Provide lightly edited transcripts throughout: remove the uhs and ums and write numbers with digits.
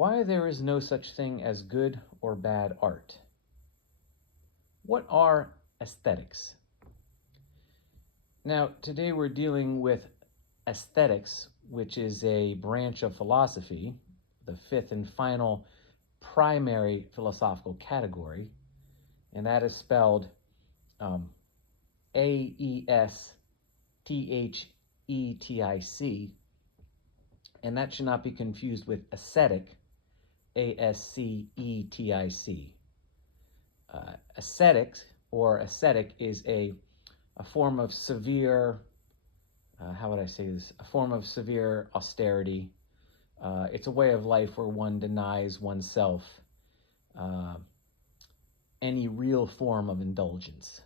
Why there is no such thing as good or bad art. What are aesthetics? Now, today we're dealing with aesthetics, which is a branch of philosophy, the fifth and final primary philosophical category, and that is spelled Aesthetic, and that should not be confused with ascetic, Ascetic. Ascetic is a form of severe, how would I say this? A form of severe austerity. It's a way of life where one denies oneself any real form of indulgence.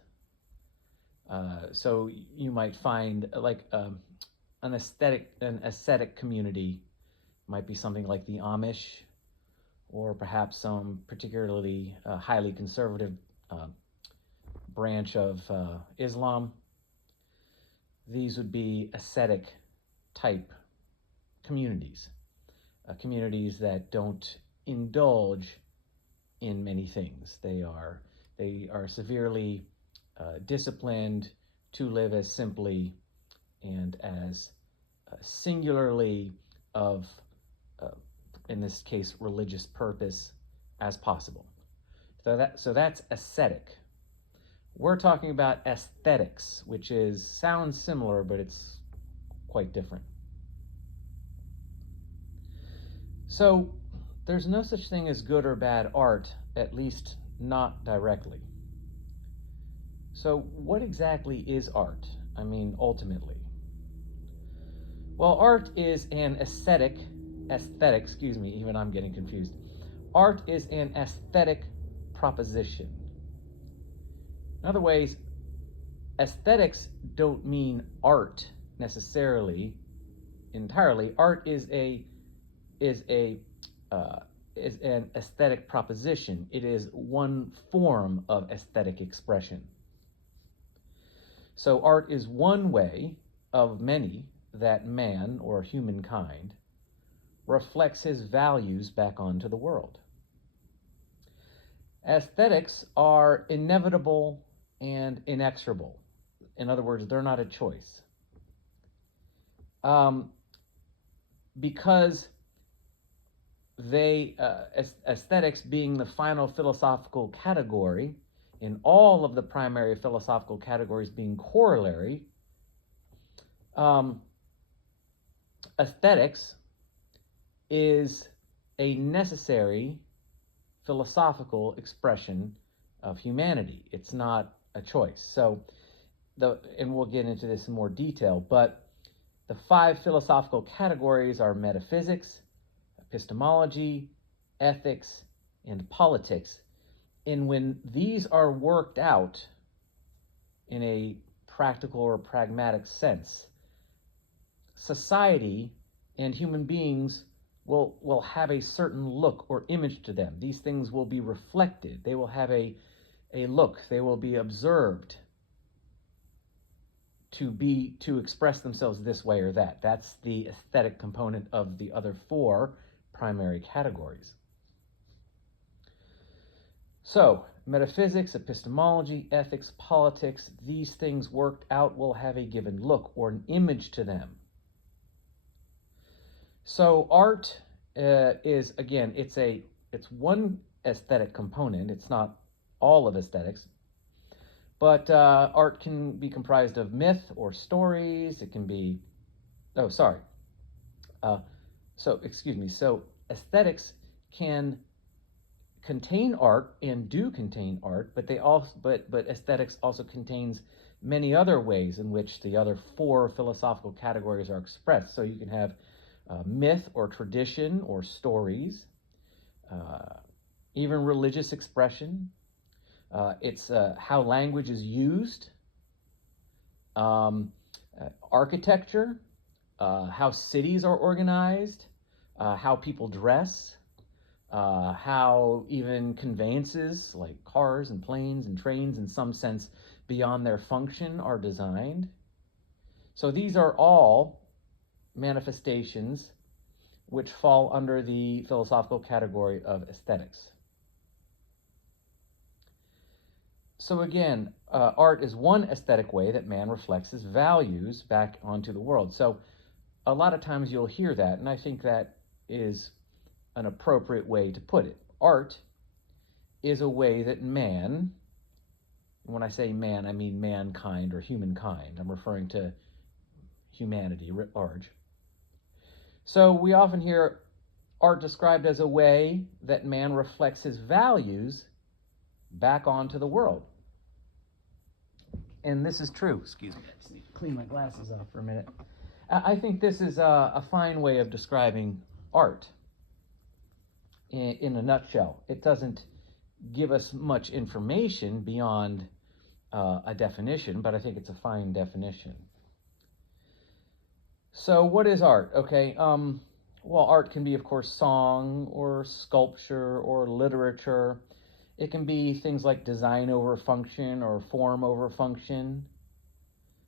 So you might find an ascetic community might be something like the Amish, or perhaps some particularly highly conservative branch of Islam. These would be ascetic type communities, communities that don't indulge in many things. They are severely disciplined to live as simply and as singularly of, in this case, religious purpose as possible. So that's ascetic. We're talking about aesthetics, which sounds similar, but it's quite different. So there's no such thing as good or bad art, at least not directly. So what exactly is art? I mean, ultimately. Well, art is an aesthetic, even I'm getting confused. Art is an aesthetic proposition. In other ways, aesthetics don't mean art necessarily, entirely. Art is an aesthetic proposition. It is one form of aesthetic expression. So art is one way of many that man, or humankind, reflects his values back onto the world. Aesthetics are inevitable and inexorable. In other words, they're not a choice. Because aesthetics being the final philosophical category, in all of the primary philosophical categories being corollary, aesthetics is a necessary philosophical expression of humanity. It's not a choice. So, and we'll get into this in more detail, but the 5 philosophical categories are metaphysics, epistemology, ethics, and politics. And when these are worked out in a practical or pragmatic sense, society and human beings will have a certain look or image to them. These things will be reflected. They will have a look. They will be observed to express themselves this way or that. That's the aesthetic component of the other 4 primary categories. So, metaphysics, epistemology, ethics, politics, these things worked out will have a given look or an image to them. So art is, again, it's one aesthetic component. It's not all of aesthetics. But art can be comprised of myth or stories. It can be, So aesthetics can contain art and do contain art, but aesthetics also contains many other ways in which the other 4 philosophical categories are expressed. So you can have myth or tradition or stories, even religious expression. It's how language is used, architecture, how cities are organized, how people dress, how even conveyances like cars and planes and trains, in some sense beyond their function, are designed. So these are all manifestations which fall under the philosophical category of aesthetics. So again, art is one aesthetic way that man reflects his values back onto the world. So a lot of times you'll hear that, and I think that is an appropriate way to put it. Art is a way that man, when I say man, I mean mankind or humankind. I'm referring to humanity writ large. So we often hear art described as a way that man reflects his values back onto the world. And this is true. Excuse me, I just need to clean my glasses off for a minute. I think this is a fine way of describing art in a nutshell. It doesn't give us much information beyond a definition, but I think it's a fine definition. So what is art? Okay, well, art can be, of course, song or sculpture or literature. It can be things like design over function or form over function.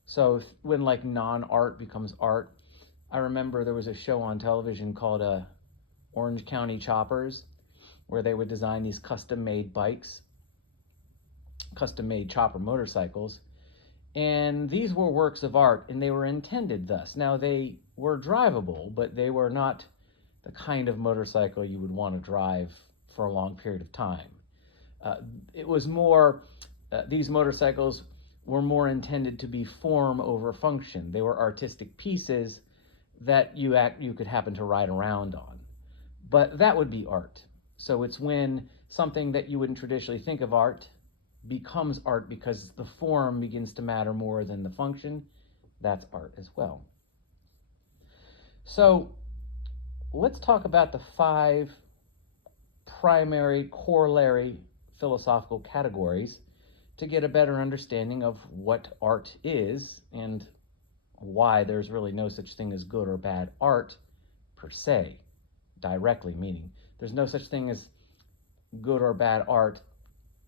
So when like non-art becomes art, I remember there was a show on television called Orange County Choppers, where they would design these custom-made bikes, custom-made chopper motorcycles, and these were works of art, and they were intended thus. Now, they were drivable, but they were not the kind of motorcycle you would want to drive for a long period of time. It was more, these motorcycles were more intended to be form over function. They were artistic pieces that you could happen to ride around on. But that would be art. So it's when something that you wouldn't traditionally think of art becomes art because the form begins to matter more than the function. That's art as well. So let's talk about the 5 primary corollary philosophical categories to get a better understanding of what art is and why there's really no such thing as good or bad art per se, directly, meaning there's no such thing as good or bad art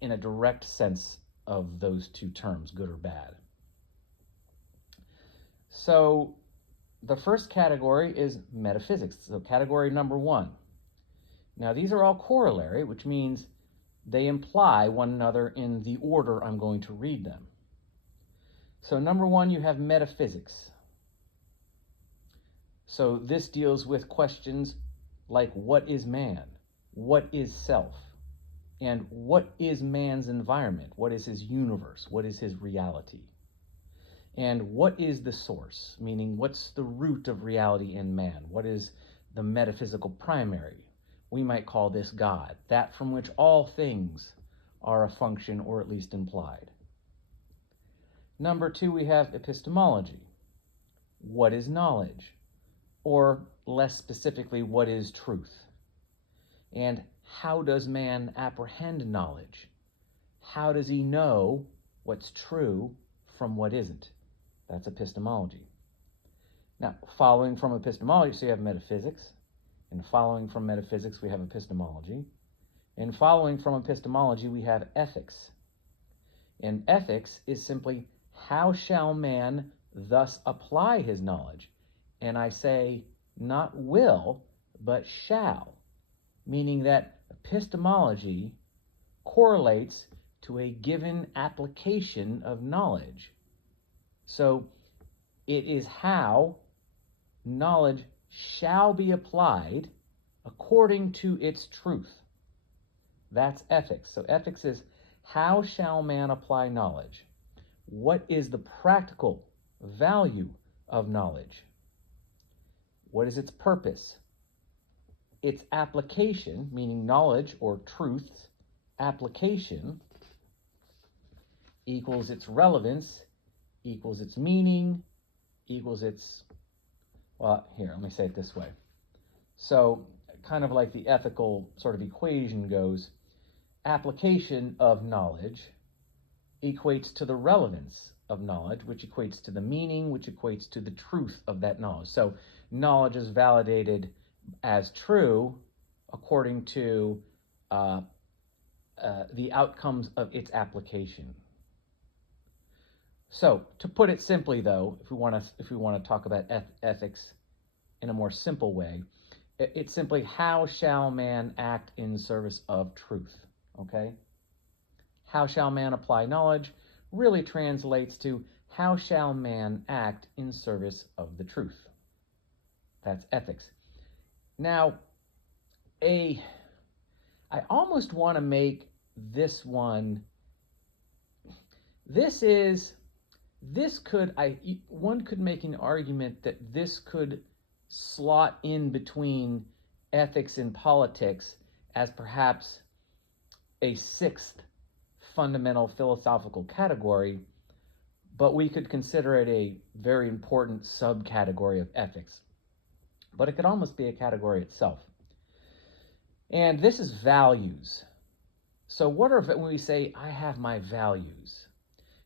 in a direct sense of those two terms, good or bad. So the first category is metaphysics. So category number 1. Now these are all corollary, which means they imply one another in the order I'm going to read them. So number 1, you have metaphysics. So this deals with questions like what is man? What is self? And what is man's environment? What is his universe? What is his reality? And what is the source? Meaning, what's the root of reality in man? What is the metaphysical primary? We might call this God, that from which all things are a function or at least implied. Number 2, we have epistemology. What is knowledge? Or less specifically, what is truth? And how does man apprehend knowledge? How does he know what's true from what isn't? That's epistemology. Now, following from epistemology, so you have metaphysics. And following from metaphysics, we have epistemology. And following from epistemology, we have ethics. And ethics is simply, how shall man thus apply his knowledge? And I say, not will, but shall. Meaning that epistemology correlates to a given application of knowledge. So it is how knowledge shall be applied according to its truth. That's ethics. So ethics is, how shall man apply knowledge? What is the practical value of knowledge? What is its purpose? Its application, meaning knowledge or truth's application, equals its relevance, equals its meaning, equals its, well, here, let me say it this way. So, kind of like the ethical sort of equation goes, application of knowledge equates to the relevance of knowledge, which equates to the meaning, which equates to the truth of that knowledge. So, knowledge is validated as true according to the outcomes of its application. So, to put it simply, though, if we want to talk about ethics in a more simple way, It's simply how shall man act in service of truth, okay? How shall man apply knowledge really translates to how shall man act in service of the truth. That's ethics. Now, I almost want to make this one, one could make an argument that this could slot in between ethics and politics as perhaps a sixth fundamental philosophical category, but we could consider it a very important subcategory of ethics. But it could almost be a category itself. And this is values. So what are, when we say, I have my values?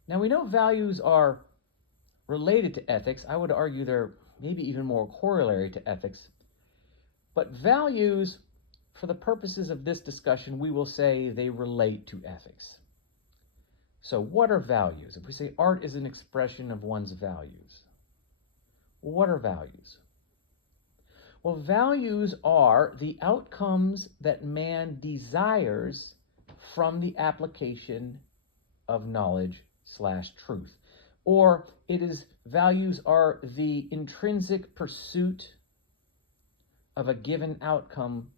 Now we know values are related to ethics. I would argue they're maybe even more corollary to ethics. But values, for the purposes of this discussion, we will say they relate to ethics. So what are values? If we say art is an expression of one's values, what are values? Well, values are the outcomes that man desires from the application of knowledge/truth. Or values are the intrinsic pursuit of a given outcome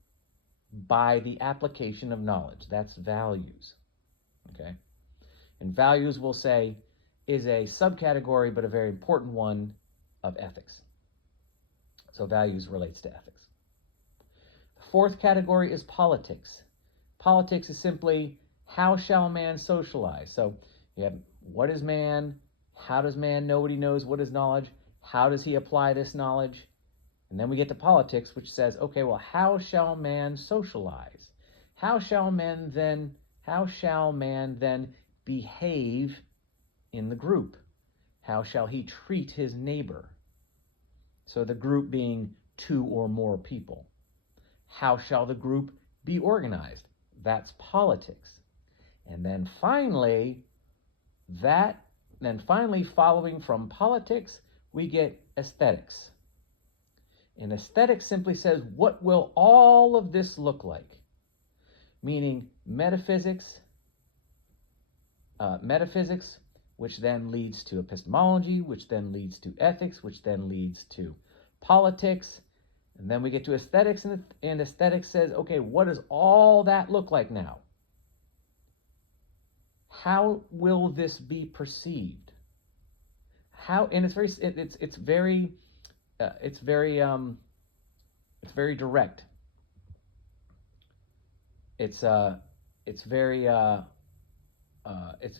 by the application of knowledge. That's values. Okay? And values, we'll say, is a subcategory, but a very important one, of ethics. So values relates to ethics. The fourth category is politics. Politics is simply how shall man socialize? So you have what is man? How does man know what he knows? What is knowledge? How does he apply this knowledge? And then we get to politics, which says, okay, well, how shall man socialize? How shall man then behave in the group? How shall he treat his neighbor? So the group being two or more people. How shall the group be organized? That's politics. And then finally, following from politics, we get aesthetics. And aesthetics simply says, what will all of this look like? Meaning metaphysics, which then leads to epistemology, which then leads to ethics, which then leads to politics. And then we get to aesthetics, and aesthetics says, okay, what does all that look like now? How will this be perceived? How? And it's very direct. It's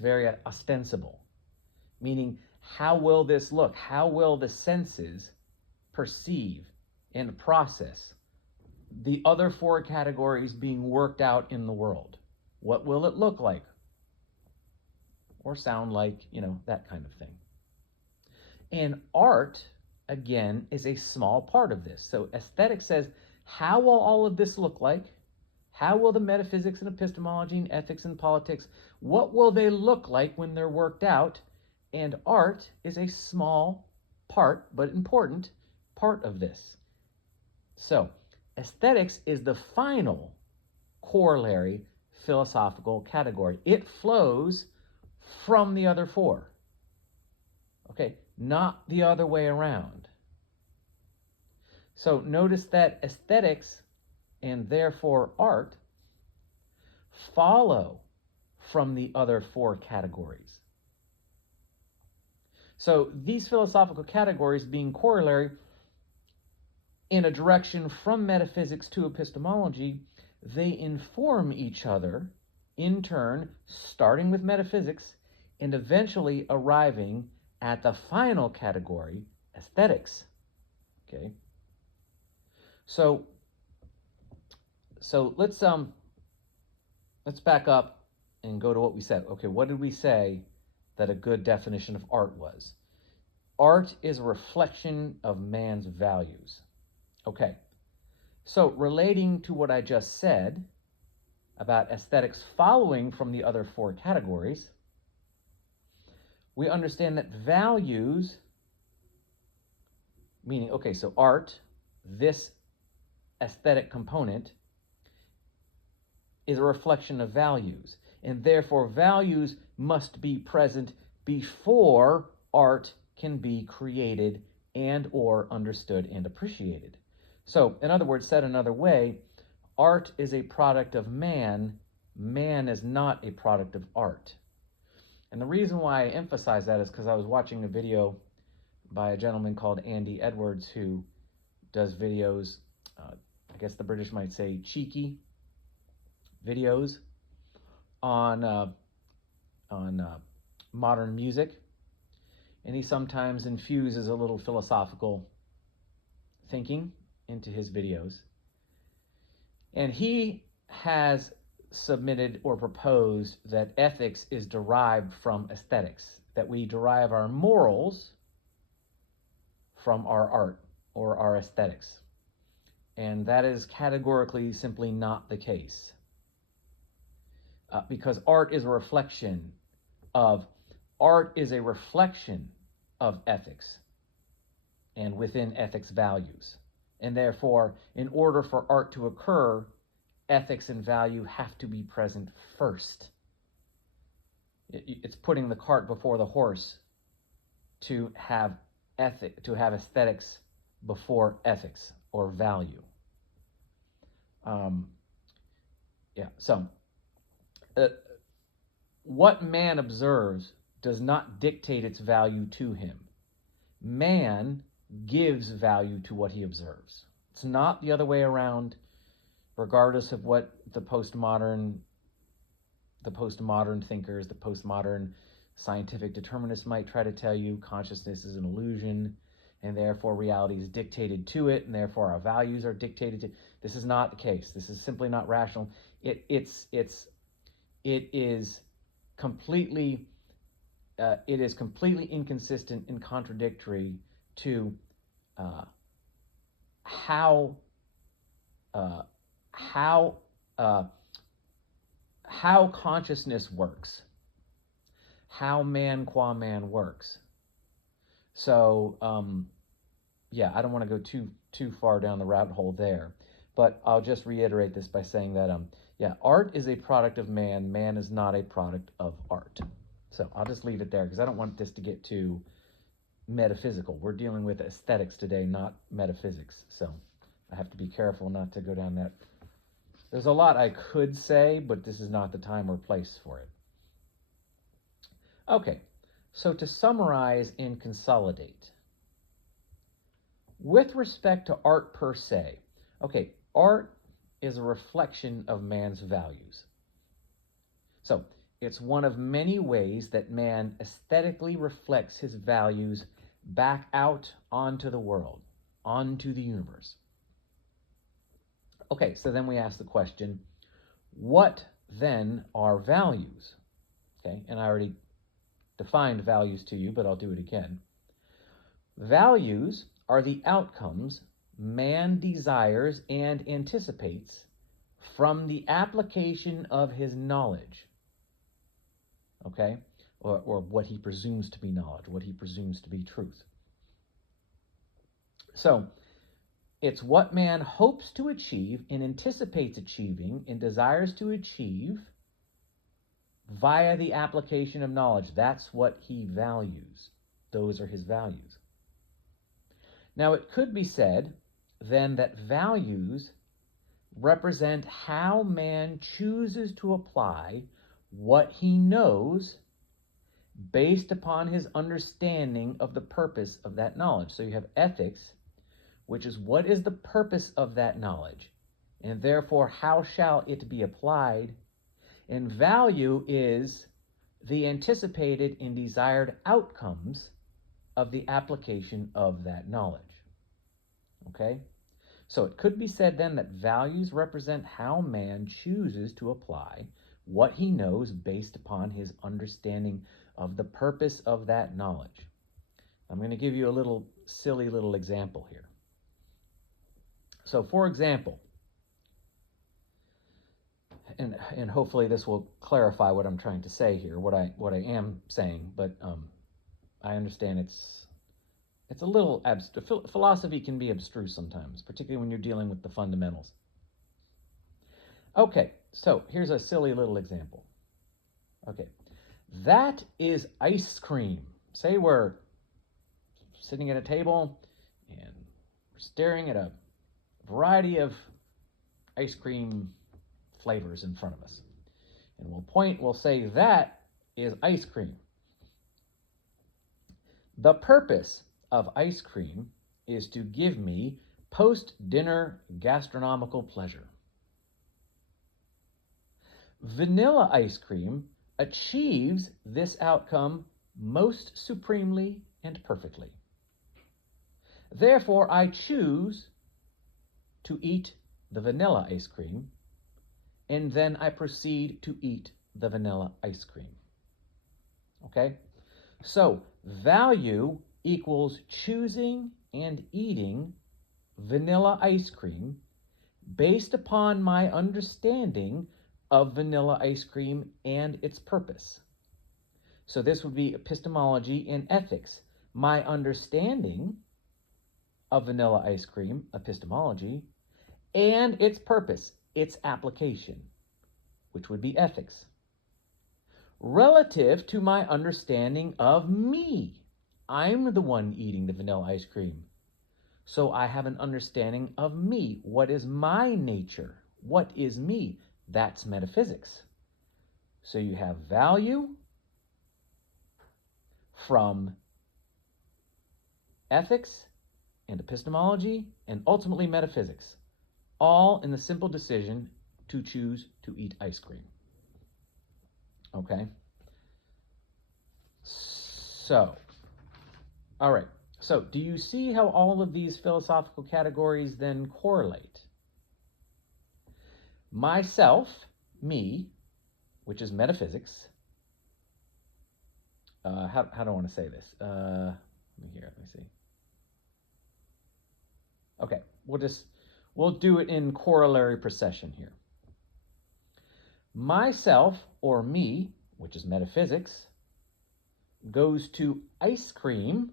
very ostensible. Meaning, how will this look? How will the senses perceive and process the other four categories being worked out in the world? What will it look like? Or sound like, that kind of thing. And art, again, is a small part of this. So aesthetics says, how will all of this look like? How will the metaphysics and epistemology and ethics and politics, what will they look like when they're worked out? And art is a small part, but important part of this. So aesthetics is the final corollary philosophical category. It flows from the other four. Okay, not the other way around. So notice that aesthetics and therefore art follow from the other four categories. So these philosophical categories being corollary in a direction from metaphysics to epistemology, they inform each other in turn, starting with metaphysics and eventually arriving at the final category, aesthetics. Okay. So let's back up and go to what we said. Okay, what did we say that a good definition of art was? Art is a reflection of man's values. Okay, so relating to what I just said about aesthetics following from the other four categories, we understand that values, meaning, okay, so art, this aesthetic component is a reflection of values, and therefore values must be present before art can be created and or understood and appreciated. So, in other words, said another way, art is a product of man. Man is not a product of art. And the reason why I emphasize that is because I was watching a video by a gentleman called Andy Edwards, who does videos, I guess the British might say cheeky videos on modern music, and he sometimes infuses a little philosophical thinking into his videos. And he has submitted or proposed that ethics is derived from aesthetics, that we derive our morals from our art or our aesthetics. And that is categorically simply not the case. Because art is a reflection of ethics, and within ethics values. And therefore, in order for art to occur, ethics and value have to be present first. It's putting the cart before the horse to have aesthetics before ethics or value. So what man observes does not dictate its value to him. Man gives value to what he observes. It's not the other way around, regardless of what the postmodern thinkers, the postmodern scientific determinists might try to tell you. Consciousness is an illusion, and therefore reality is dictated to it, and therefore our values are dictated to. This is not the case. This is simply not rational. It is completely inconsistent and contradictory to how consciousness works, how man qua man works. So I don't want to go too far down the rabbit hole there, but I'll just reiterate this by saying that art is a product of man. Man is not a product of art. So I'll just leave it there because I don't want this to get too metaphysical. We're dealing with aesthetics today, not metaphysics. So I have to be careful not to go down that. There's a lot I could say, but this is not the time or place for it. Okay, so to summarize and consolidate, with respect to art per se, art is a reflection of man's values. So it's one of many ways that man aesthetically reflects his values back out onto the world, onto the universe. Okay, so then we ask the question, what then are values? Okay, and I already defined values to you, but I'll do it again. Values are the outcomes man desires and anticipates from the application of his knowledge. Okay, or what he presumes to be knowledge, what he presumes to be truth. So, it's what man hopes to achieve and anticipates achieving and desires to achieve via the application of knowledge. That's what he values. Those are his values. Now, it could be said then that values represent how man chooses to apply what he knows based upon his understanding of the purpose of that knowledge. So you have ethics, which is what is the purpose of that knowledge, and therefore how shall it be applied, and value is the anticipated and desired outcomes of the application of that knowledge. Okay? So it could be said then that values represent how man chooses to apply what he knows based upon his understanding of the purpose of that knowledge. I'm going to give you a silly little example here. So, for example, and hopefully this will clarify what I'm trying to say here, what I am saying, but I understand it's It's a little philosophy can be abstruse sometimes, particularly when you're dealing with the fundamentals. Okay, so here's a silly little example. Okay, that is ice cream. Say we're sitting at a table and we're staring at a variety of ice cream flavors in front of us. And we'll say that is ice cream. The purpose of ice cream is to give me post-dinner gastronomical pleasure. Vanilla ice cream achieves this outcome most supremely and perfectly. Therefore, I choose to eat the vanilla ice cream, and then I proceed to eat the vanilla ice cream. Okay? So, value equals choosing and eating vanilla ice cream based upon my understanding of vanilla ice cream and its purpose. So this would be epistemology and ethics. My understanding of vanilla ice cream, epistemology, and its purpose, its application, which would be ethics. Relative to my understanding of me, I'm the one eating the vanilla ice cream. So I have an understanding of me. What is my nature? What is me? That's metaphysics. So you have value from ethics and epistemology and ultimately metaphysics, all in the simple decision to choose to eat ice cream. Okay? So, all right. So, do you see how all of these philosophical categories then correlate? Myself, me, which is metaphysics. How do I want to say this? Let me see. Okay, we'll do it in corollary procession here. Myself, or me, which is metaphysics, goes to ice cream,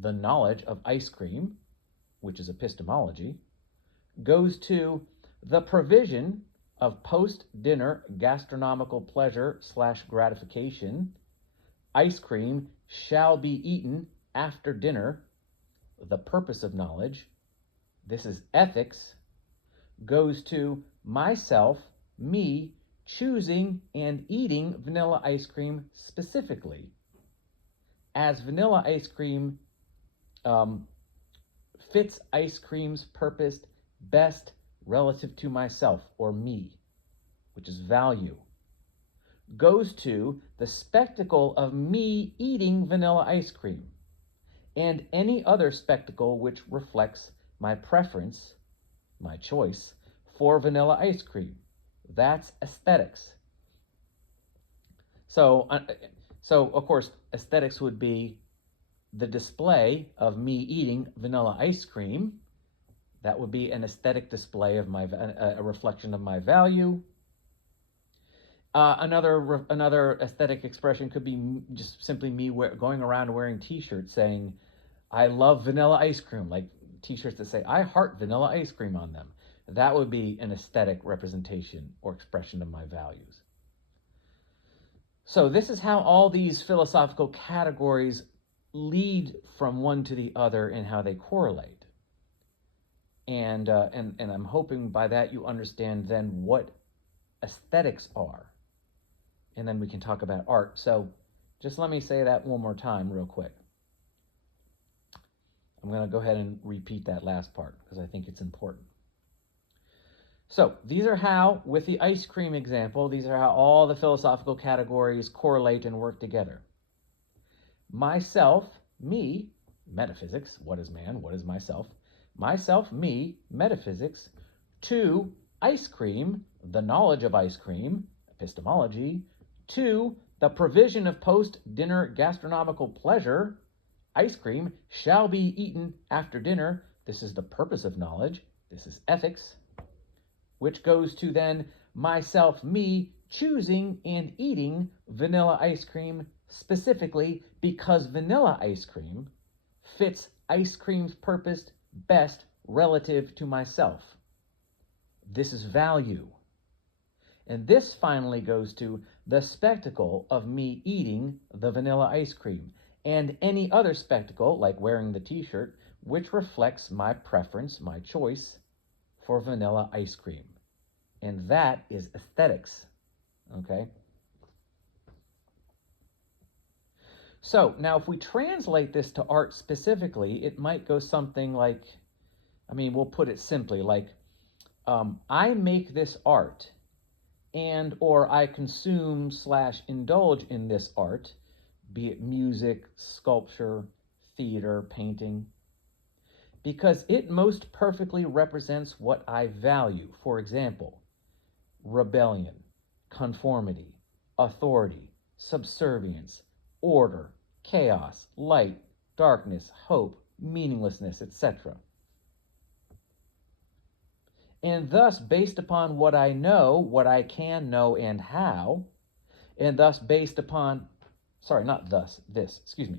the knowledge of ice cream, which is epistemology, goes to the provision of post-dinner gastronomical pleasure / gratification. Ice cream shall be eaten after dinner, the purpose of knowledge. This is ethics, goes to myself, me, choosing and eating vanilla ice cream specifically, as vanilla ice cream fits ice cream's purpose best relative to myself, or me, which is value, goes to the spectacle of me eating vanilla ice cream, and any other spectacle which reflects my preference, my choice, for vanilla ice cream. That's aesthetics. So of course, aesthetics would be the display of me eating vanilla ice cream. That would be an aesthetic display of a reflection of my value. Another aesthetic expression could be just simply me going around wearing T-shirts saying, "I love vanilla ice cream," like T-shirts that say, "I heart vanilla ice cream" on them. That would be an aesthetic representation or expression of my values. So this is how all these philosophical categories lead from one to the other and how they correlate. And I'm hoping by that you understand then what aesthetics are. And then we can talk about art. So just let me say that one more time real quick. I'm going to go ahead and repeat that last part because I think it's important. So these are how, with the ice cream example, these are how all the philosophical categories correlate and work together. Myself, me, metaphysics, what is man, what is myself? Myself, me, metaphysics, to ice cream, the knowledge of ice cream, epistemology, to the provision of post-dinner gastronomical pleasure, ice cream shall be eaten after dinner, this is the purpose of knowledge, this is ethics, which goes to then myself, me, choosing and eating vanilla ice cream specifically because vanilla ice cream fits ice cream's purpose best relative to myself. This is value. And this finally goes to the spectacle of me eating the vanilla ice cream and any other spectacle, like wearing the t-shirt, which reflects my preference, my choice for vanilla ice cream. And that is aesthetics, okay? So now if we translate this to art specifically, it might go something like, we'll put it simply, like, I make this art and or I consume / indulge in this art, be it music, sculpture, theater, painting, because it most perfectly represents what I value. For example, rebellion, conformity, authority, subservience, order, chaos, light, darkness, hope, meaninglessness, etc. And thus, based upon what I know, what I can know and how, and thus based upon, sorry, not thus, this, excuse me.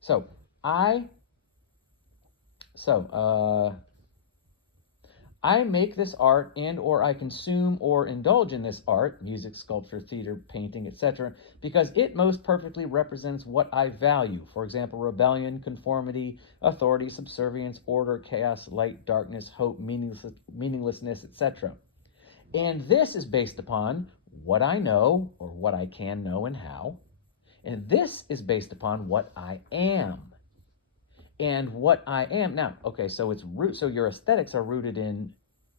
So, I make this art and or I consume or indulge in this art, music, sculpture, theater, painting, etc., because it most perfectly represents what I value. For example, rebellion, conformity, authority, subservience, order, chaos, light, darkness, hope, meaninglessness, etc. And this is based upon what I know or what I can know and how. And this is based upon what I am. And what I am now, okay, so your aesthetics are rooted in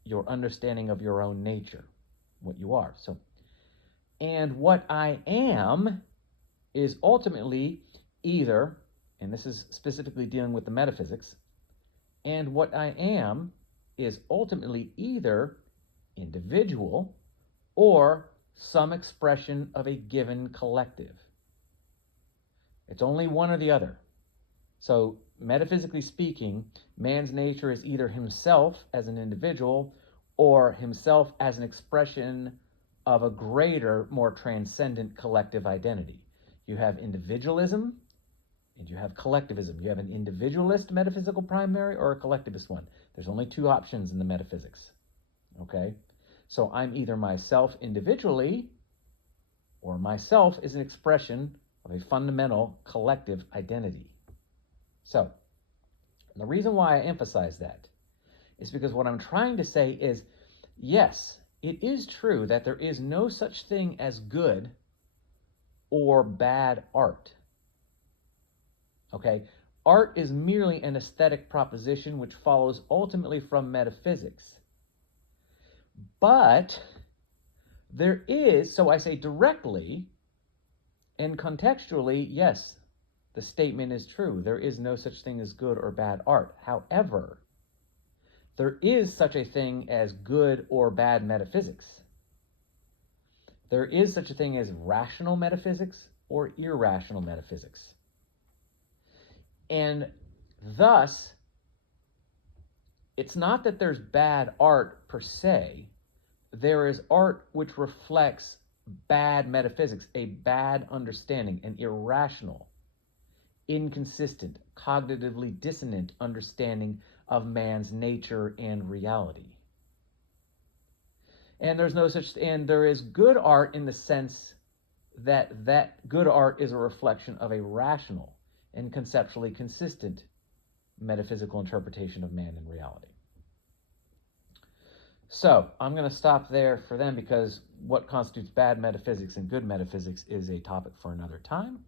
your understanding of your own nature, what you are. So, and what I am is ultimately either, and this is specifically dealing with the metaphysics, and what I am is ultimately either individual or some expression of a given collective. It's only one or the other. So, metaphysically speaking, man's nature is either himself as an individual or himself as an expression of a greater, more transcendent collective identity. You have individualism and you have collectivism. You have an individualist metaphysical primary or a collectivist one. There's only two options in the metaphysics. Okay? So I'm either myself individually or myself is an expression of a fundamental collective identity. So, the reason why I emphasize that is because what I'm trying to say is, yes, it is true that there is no such thing as good or bad art. Okay? Art is merely an aesthetic proposition which follows ultimately from metaphysics. But there is, so I say directly and contextually, yes, the statement is true. There is no such thing as good or bad art. However, there is such a thing as good or bad metaphysics. There is such a thing as rational metaphysics or irrational metaphysics. And thus, it's not that there's bad art per se. There is art which reflects bad metaphysics, a bad understanding, an irrational, inconsistent, cognitively dissonant understanding of man's nature and reality. And there is good art in the sense that good art is a reflection of a rational and conceptually consistent metaphysical interpretation of man and reality. So I'm going to stop there for them because what constitutes bad metaphysics and good metaphysics is a topic for another time.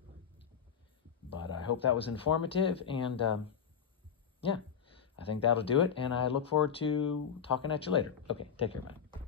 But I hope that was informative, and yeah, I think that'll do it, and I look forward to talking at you later. Okay, take care, man.